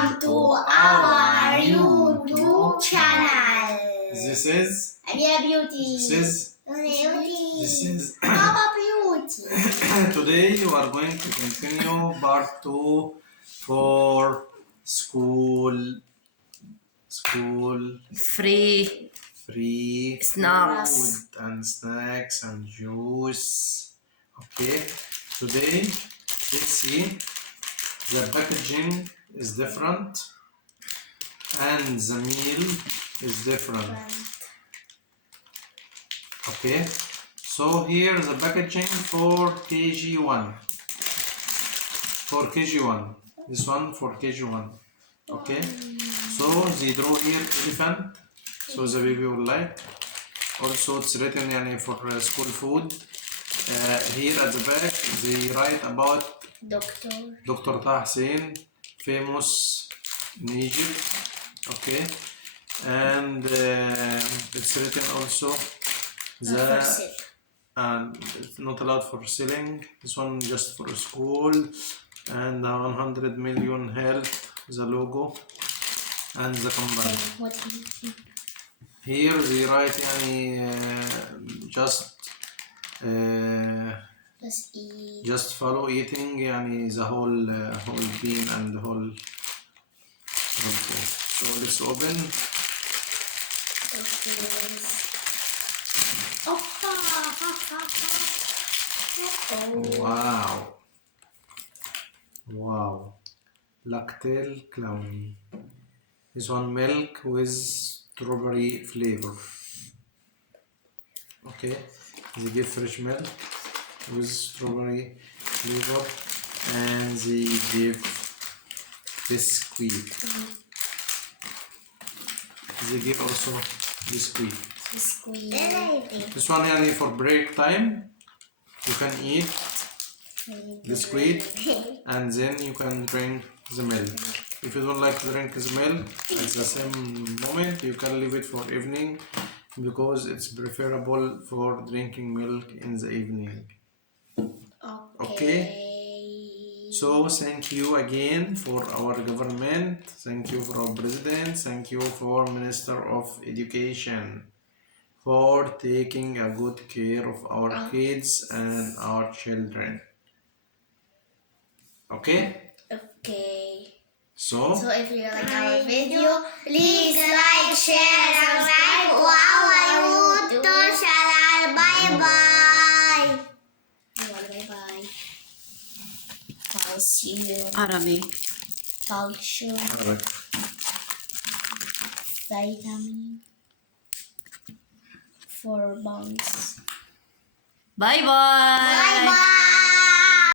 Welcome to our YouTube channel. This is Amira Beauty. This is Papa Beauty. Today we are going to continue part 2 for school Free snacks. food and snacks and juice. Okay, today let's see, the packaging is different and the meal is different. Okay, so here the packaging for KG1. For KG1. This one for KG1. Okay, so they draw here elephant, so the baby will like. Also it's written yani for school food. Here at the back they write about Dr. Taha Hussein, famous in Egypt. Okay, and it's written also and it's not allowed for selling. This one just for school, and 100 million health, the logo and the company. What do you think? Here they write just follow eating the whole bean and the whole food. So let's open. Wow, Lactel Clown. This one milk with strawberry flavor. Okay, they give fresh milk with strawberry flavor, and they give biscuit. They give also biscuit. This one for break time. You can eat biscuit and then you can drink the milk. If you don't like to drink the milk at the same moment, you can leave it for evening because it's preferable for drinking milk in the evening. Okay. So thank you again for our government, thank you for our president, thank you for Minister of Education for taking a good care of our kids and our children. Okay? Okay. So if you like our video, please like, share, subscribe to our YouTube channel. Bye bye. Bye bye. Calcium. Arabic. Calcium. Arabic. Vitamin. For bones. Bye bye. Bye bye.